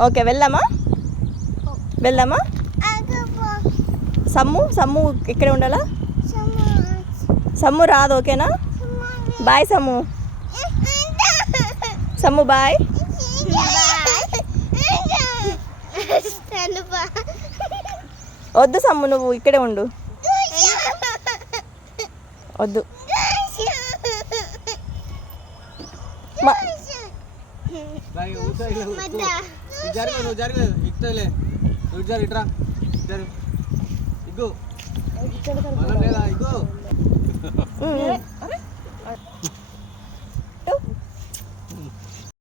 okay వెళ్దామా వెళ్దామా sum ఇక్కడే ఉండాలా సమ్ము రాదు ఓకేనా బాయ్ సమ్ము బాయ్ వద్దు సమ్ము నువ్వు ఇక్కడే ఉండు వద్దు ఇట్రా